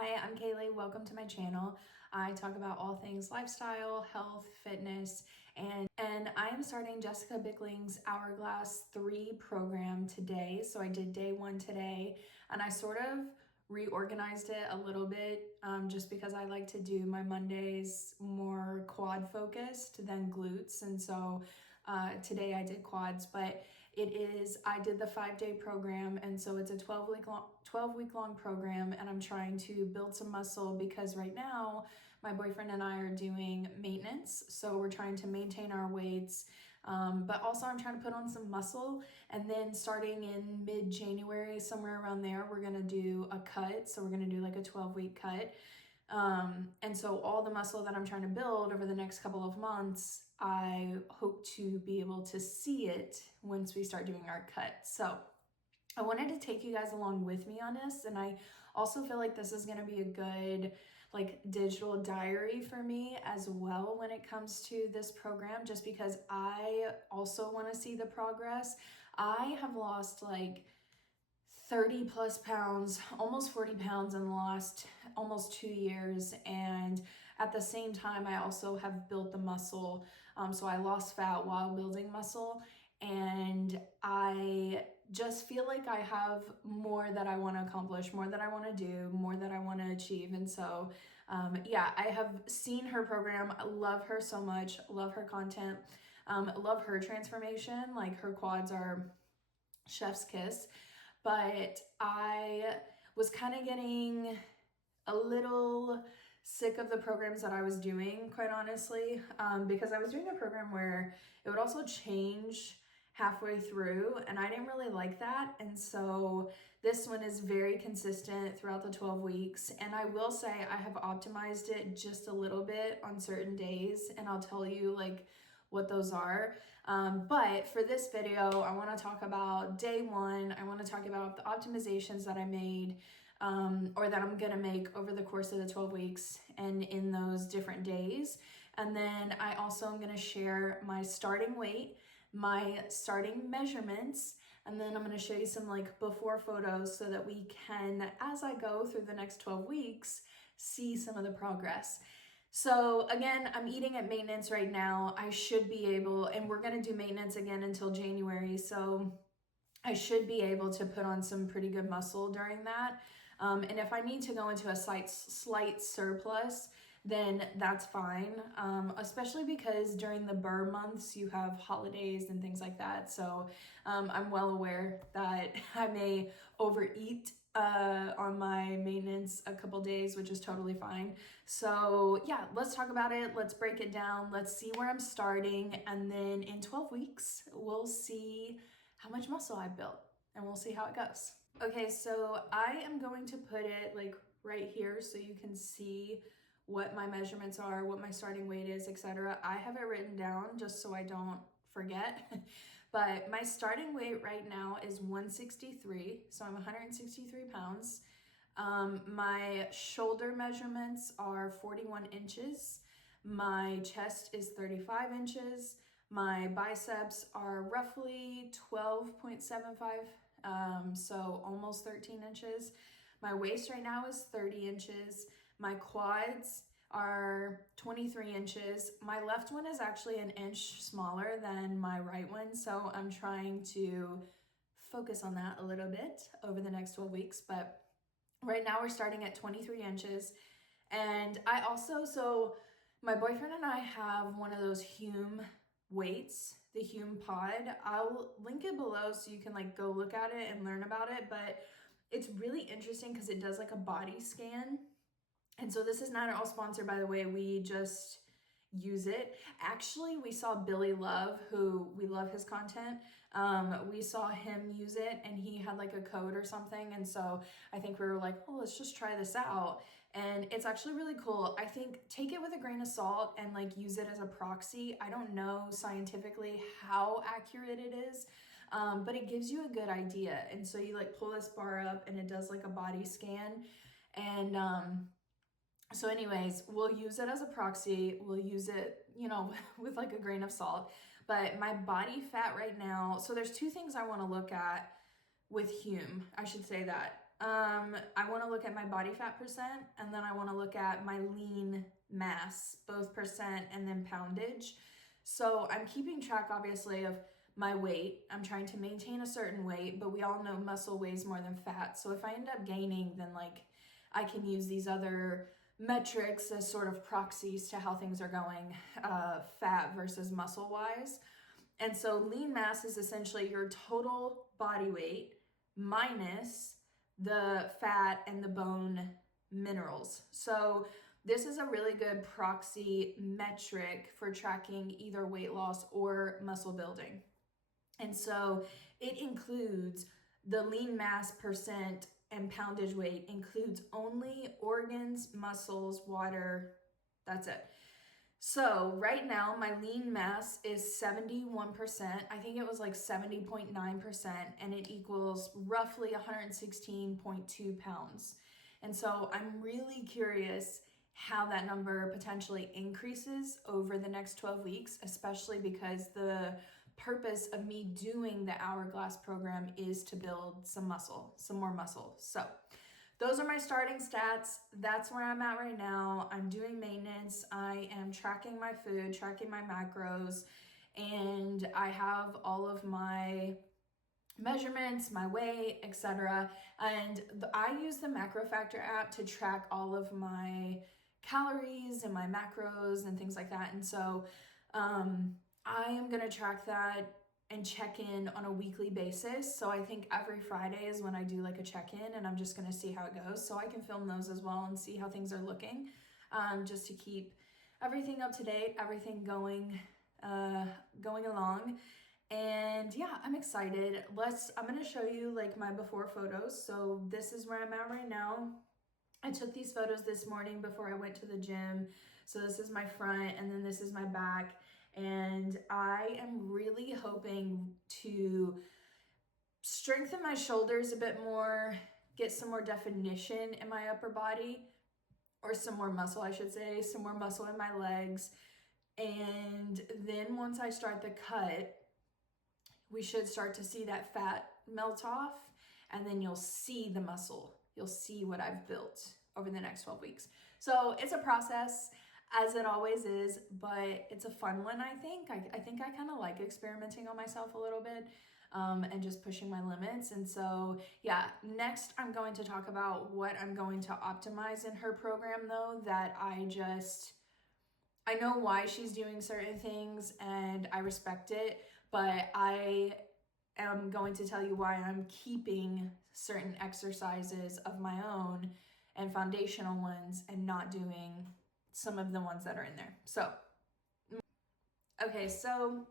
Hi, I'm Kaylee. Welcome to my channel. I talk about all things lifestyle, health, fitness, and I am starting Jessica Bickling's Hourglass 3 program today. So I did day 1 today, and I sort of reorganized it a little bit just because I like to do my Mondays more quad focused than glutes. And so today I did quads, but I did the 5-day program, and so it's a 12 week long program, and I'm trying to build some muscle because right now my boyfriend and I are doing maintenance. So we're trying to maintain our weights, but also I'm trying to put on some muscle. And then starting in mid-January, somewhere around there, we're gonna do a cut. So we're gonna do like a 12-week cut. And so all the muscle that I'm trying to build over the next couple of months, I hope to be able to see it once we start doing our cut. So I wanted to take you guys along with me on this, and I also feel like this is going to be a good digital diary for me as well when it comes to this program, just because I also want to see the progress. I have lost 30 plus pounds, almost 40 pounds in the last almost 2 years. And at the same time, I also have built the muscle. So I lost fat while building muscle. And I just feel like I have more that I want to accomplish, more that I want to do, more that I want to achieve. And so, yeah, I have seen her program. I love her so much, love her content, love her transformation. Like, her quads are chef's kiss. But I was kind of getting a little sick of the programs that I was doing, quite honestly, because I was doing a program where it would also change halfway through, and I didn't really like that. And so this one is very consistent throughout the 12 weeks. And I will say I have optimized it just a little bit on certain days, and I'll tell you what those are. But for this video, I want to talk about day 1. I want to talk about the optimizations that I made, or that I'm gonna make over the course of the 12 weeks and in those different days. And then I also am gonna share my starting weight, my starting measurements, and then I'm gonna show you some before photos so that we can, as I go through the next 12 weeks, see some of the progress. So again, I'm eating at maintenance right now. I should be able, and we're gonna do maintenance again until January, so I should be able to put on some pretty good muscle during that. And if I need to go into a slight surplus, then that's fine. Especially because during the burr months, you have holidays and things like that. So I'm well aware that I may overeat on my maintenance a couple days, which is totally fine. So yeah, let's talk about it. Let's break it down. Let's see where I'm starting. And then in 12 weeks, we'll see how much muscle I built, and we'll see how it goes. Okay, so I am going to put it right here so you can see what my measurements are, what my starting weight is, etc. I have it written down just so I don't forget. But my starting weight right now is 163, so I'm 163 pounds. My shoulder measurements are 41 inches. My chest is 35 inches. My biceps are roughly 12.75, so almost 13 inches. My waist right now is 30 inches. My quads are 23 inches. My left one is actually an inch smaller than my right one, so I'm trying to focus on that a little bit over the next 12 weeks. But right now we're starting at 23 inches. And so my boyfriend and I have one of those Hume weights, the Hume Pod. I'll link it below so you can go look at it and learn about it. But it's really interesting because it does a body scan. And so this is not at all sponsored, by the way. We just use it. Actually, we saw Billy Love, who we love his content. We saw him use it, and he had a code or something. And so I think we were like, oh, let's just try this out. And it's actually really cool. I think take it with a grain of salt and use it as a proxy. I don't know scientifically how accurate it is, but it gives you a good idea. And so you pull this bar up, and it does a body scan. And so anyways, we'll use it as a proxy. We'll use it, with a grain of salt. But my body fat right now, so there's 2 things I want to look at with Hume. I should say that. I want to look at my body fat percent, and then I want to look at my lean mass, both percent and then poundage. So I'm keeping track, obviously, of my weight. I'm trying to maintain a certain weight, but we all know muscle weighs more than fat. So if I end up gaining, then like I can use these other metrics as sort of proxies to how things are going, fat versus muscle wise. And so lean mass is essentially your total body weight minus the fat and the bone minerals. So this is a really good proxy metric for tracking either weight loss or muscle building. And so it includes the lean mass percent and poundage weight includes only organs, muscles, water. That's it. So right now my lean mass is 71%. I think it was like 70.9%, and it equals roughly 116.2 pounds. And so I'm really curious how that number potentially increases over the next 12 weeks, especially because the purpose of me doing the Hourglass program is to build some muscle, some more muscle. So those are my starting stats. That's where I'm at right now. I'm doing maintenance. I am tracking my food, tracking my macros, and I have all of my measurements, my weight, etc. And I use the Macro Factor app to track all of my calories and my macros and things like that. And so I am going to track that and check in on a weekly basis. So I think every Friday is when I do like a check-in, and I'm just going to see how it goes. So I can film those as well and see how things are looking, just to keep everything up to date, everything going along. And yeah, I'm excited. I'm going to show you like my before photos. So this is where I'm at right now. I took these photos this morning before I went to the gym. So this is my front, and then this is my back. And I am really hoping to strengthen my shoulders a bit more, get some more definition in my upper body, or some more muscle, I should say, some more muscle in my legs. And then once I start the cut, we should start to see that fat melt off, and then you'll see the muscle. You'll see what I've built over the next 12 weeks. So it's a process, as it always is, but it's a fun one, I think. I think I kind of like experimenting on myself a little bit, and just pushing my limits. And so, yeah, next I'm going to talk about what I'm going to optimize in her program, though, that I know why she's doing certain things and I respect it, but I am going to tell you why I'm keeping certain exercises of my own and foundational ones and not doing some of the ones that are in there. So, okay, so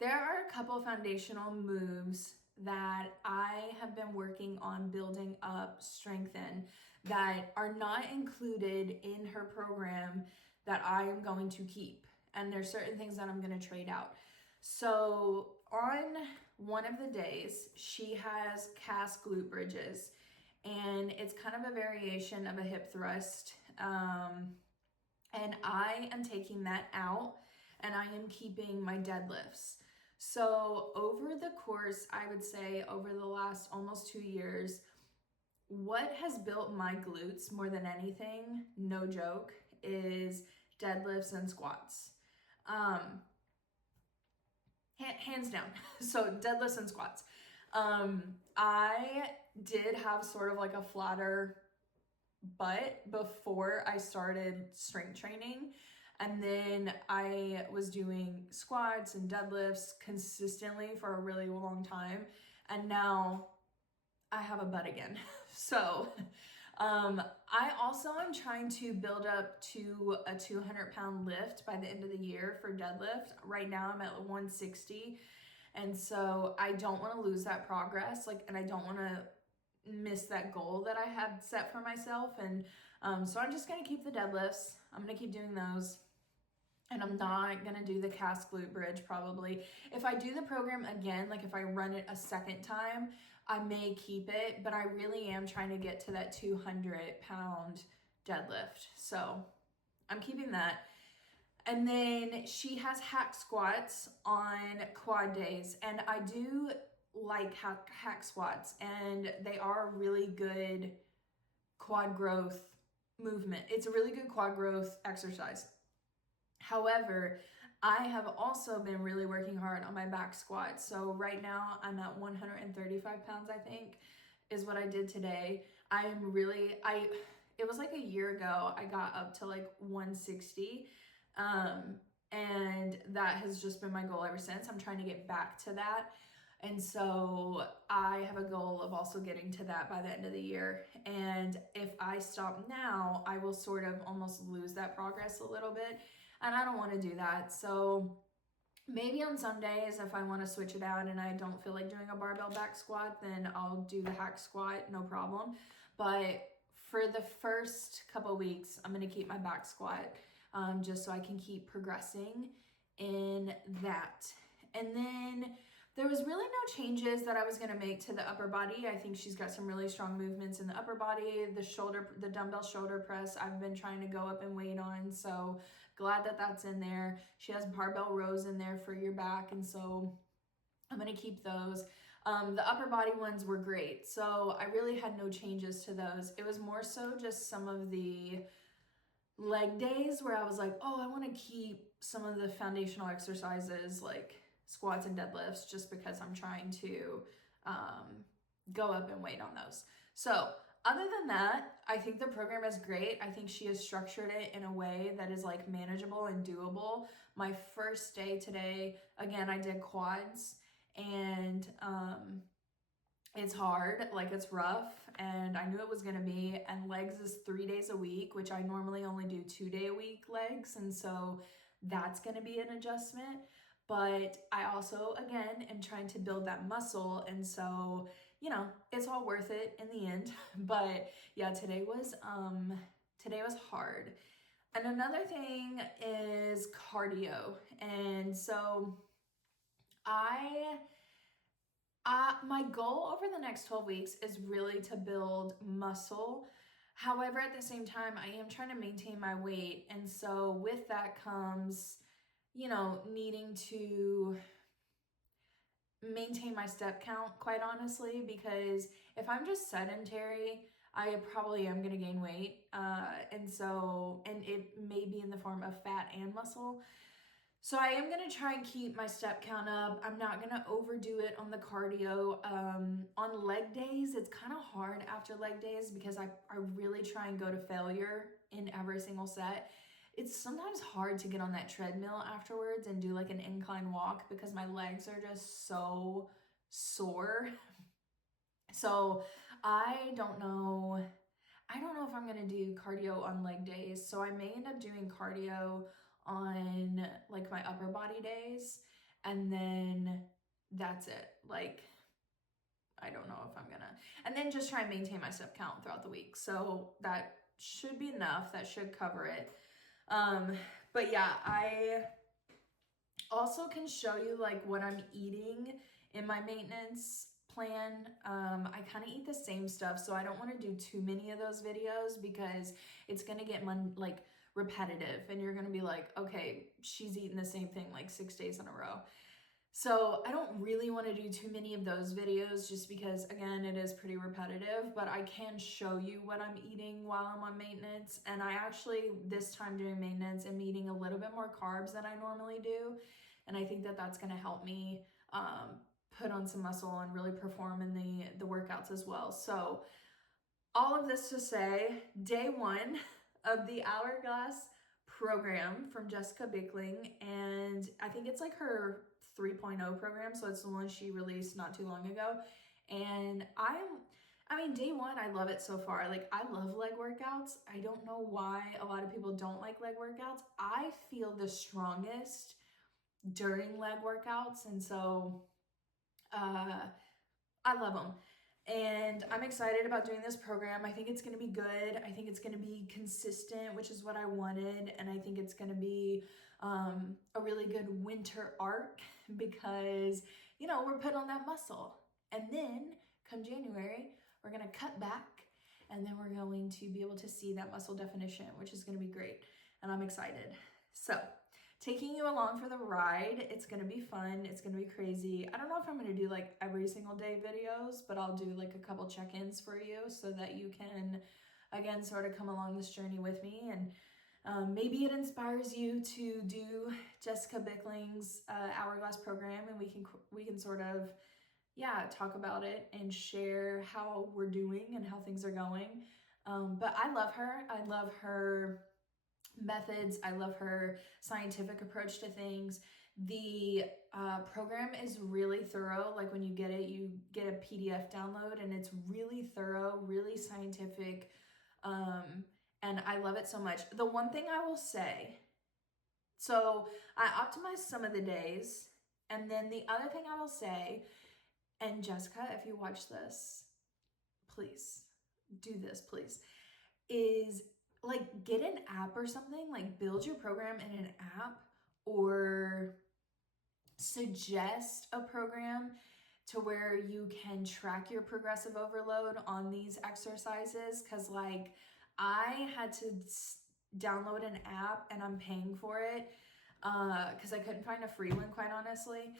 there are a couple foundational moves that I have been working on building up strength in that are not included in her program that I am going to keep. And there's certain things that I'm going to trade out. So on one of the days, she has cast glute bridges, and it's kind of a variation of a hip thrust. And I am taking that out, and I am keeping my deadlifts. So over the course, I would say over the last almost 2 years, what has built my glutes more than anything, no joke, is deadlifts and squats. Hands down. So deadlifts and squats. I did have sort of like a flatter butt before I started strength training. And then I was doing squats and deadlifts consistently for a really long time. And now I have a butt again. So I also am trying to build up to a 200-pound lift by the end of the year for deadlift. Right now I'm at 160. And so I don't want to lose that progress, and I don't want to miss that goal that I had set for myself. And so I'm just going to keep the deadlifts. I'm going to keep doing those. And I'm not going to do the cast glute bridge probably. If I do the program again, like if I run it a second time, I may keep it, but I really am trying to get to that 200-pound deadlift. So I'm keeping that. And then she has hack squats on quad days. And I do like hack squats, and they are a really good quad growth movement. It's a really good quad growth exercise. However, I have also been really working hard on my back squat. So right now I'm at 135 pounds, I think, is what I did today. It was like a year ago, I got up to like 160. And that has just been my goal ever since. I'm trying to get back to that. And so I have a goal of also getting to that by the end of the year. And if I stop now, I will sort of almost lose that progress a little bit. And I don't want to do that. So maybe on some days, if I want to switch it out and I don't feel like doing a barbell back squat, then I'll do the hack squat, no problem. But for the first couple weeks, I'm going to keep my back squat just so I can keep progressing in that. And then there was really no changes that I was going to make to the upper body. I think she's got some really strong movements in the upper body. The dumbbell shoulder press, I've been trying to go up and weight on. So glad that that's in there. She has barbell rows in there for your back. And so I'm going to keep those. The upper body ones were great. So I really had no changes to those. It was more so just some of the leg days where I was like, oh, I want to keep some of the foundational exercises like squats and deadlifts just because I'm trying to go up and weight on those. So other than that, I think the program is great. I think she has structured it in a way that is like manageable and doable. My first day today, again, I did quads, and it's hard, like it's rough, and I knew it was gonna be, and legs is 3 days a week, which I normally only do 2-day a week legs, and so that's gonna be an adjustment. But I also, again, am trying to build that muscle, and so, you know, it's all worth it in the end. But yeah, today was hard. And another thing is cardio. And so my goal over the next 12 weeks is really to build muscle. However, at the same time, I am trying to maintain my weight. And so with that comes, you know, needing to maintain my step count, quite honestly, because if I'm just sedentary, I probably am going to gain weight. And it may be in the form of fat and muscle. So I am going to try and keep my step count up. I'm not going to overdo it on the cardio. On leg days, it's kind of hard after leg days because I really try and go to failure in every single set. It's sometimes hard to get on that treadmill afterwards and do like an incline walk because my legs are just so sore. So I don't know if I'm going to do cardio on leg days. So I may end up doing cardio on like my upper body days, and then that's it. Like, I don't know if I'm gonna, and then just try and maintain my step count throughout the week. So that should be enough. That should cover it. But yeah, I also can show you like what I'm eating in my maintenance plan. I kind of eat the same stuff, so I don't want to do too many of those videos because it's gonna get like repetitive, and you're gonna be like, okay, she's eating the same thing like 6 days in a row. So I don't really want to do too many of those videos just because, again, it is pretty repetitive, but I can show you what I'm eating while I'm on maintenance. And I actually, this time during maintenance, am eating a little bit more carbs than I normally do. And I think that that's going to help me put on some muscle and really perform in the workouts as well. So all of this to say, day 1 of the Hourglass program from Jessica Bickling, and I think it's like her 3.0 program, so it's the one she released not too long ago. And day 1, I love it so far. Like, I love leg workouts. I don't know why a lot of people don't like leg workouts. I feel the strongest during leg workouts, and so I love them. And I'm excited about doing this program. I think it's going to be good. I think it's going to be consistent, which is what I wanted. And I think it's going to be a really good winter arc because, you know, we're putting on that muscle. And then come January, we're going to cut back, and then we're going to be able to see that muscle definition, which is going to be great. And I'm excited. So taking you along for the ride. It's gonna be fun. It's gonna be crazy. I don't know if I'm gonna do like every single day videos, but I'll do like a couple check-ins for you so that you can, again, sort of come along this journey with me, and maybe it inspires you to do Jessica Bickling's Hourglass program, and we can sort of, yeah, talk about it and share how we're doing and how things are going. But I love her. I love her methods. I love her scientific approach to things. The program is really thorough. Like when you get it, you get a PDF download, and it's really thorough, really scientific. And I love it so much. The one thing I will say, so I optimized some of the days, and then the other thing I will say, and Jessica, if you watch this, please do this, please, is like get an app or something, like build your program in an app, or suggest a program to where you can track your progressive overload on these exercises. Cause like I had to download an app, and I'm paying for it because I couldn't find a free one, quite honestly,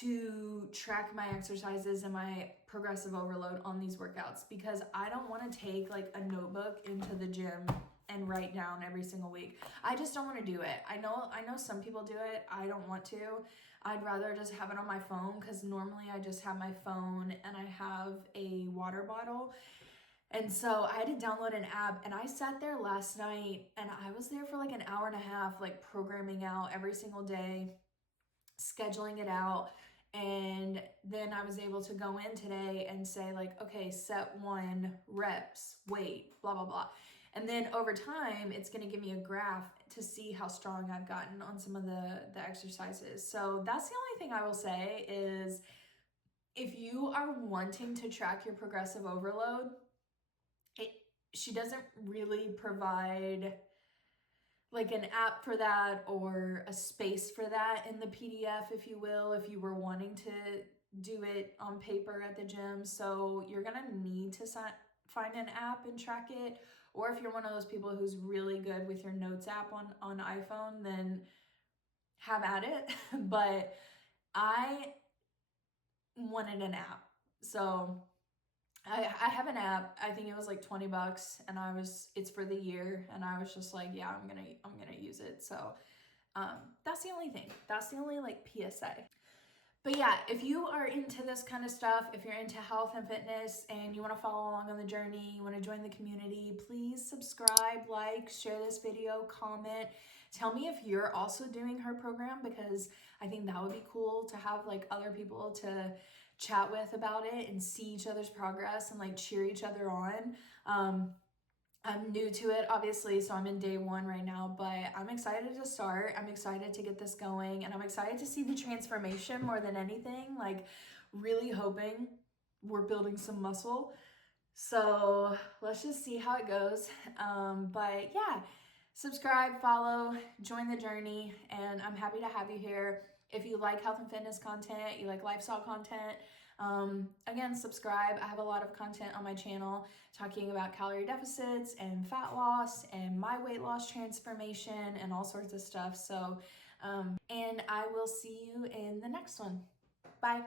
to track my exercises and my progressive overload on these workouts, because I don't want to take like a notebook into the gym and write down every single week. I just don't want to do it. I know some people do it. I don't want to. I'd rather just have it on my phone, because normally I just have my phone and I have a water bottle. And so I had to download an app, and I sat there last night and I was there for like an hour and a half, like programming out every single day, scheduling it out. And then I was able to go in today and say like, okay, set 1 reps, weight, blah, blah, blah. And then over time, it's going to give me a graph to see how strong I've gotten on some of the exercises. So that's the only thing I will say is, if you are wanting to track your progressive overload, she doesn't really provide like an app for that, or a space for that in the PDF, if you will, if you were wanting to do it on paper at the gym. So you're gonna need to find an app and track it. Or if you're one of those people who's really good with your notes app on iPhone, then have at it. But I wanted an app. So I have an app. I think it was like $20, and it's for the year, and I was just like, yeah, I'm gonna use it. So that's the only thing. That's the only like PSA. But yeah, if you are into this kind of stuff, if you're into health and fitness and you want to follow along on the journey, you want to join the community, please subscribe, like, share this video, comment. Tell me if you're also doing her program, because I think that would be cool to have like other people to chat with about it and see each other's progress and like cheer each other on. I'm new to it, obviously, so I'm in day 1 right now, but I'm excited to start. I'm excited to get this going, and I'm excited to see the transformation more than anything, like really hoping we're building some muscle. So let's just see how it goes. But yeah, subscribe, follow, join the journey, and I'm happy to have you here. If you like health and fitness content, you like lifestyle content, again, subscribe. I have a lot of content on my channel talking about calorie deficits and fat loss and my weight loss transformation and all sorts of stuff. So, and I will see you in the next one. Bye.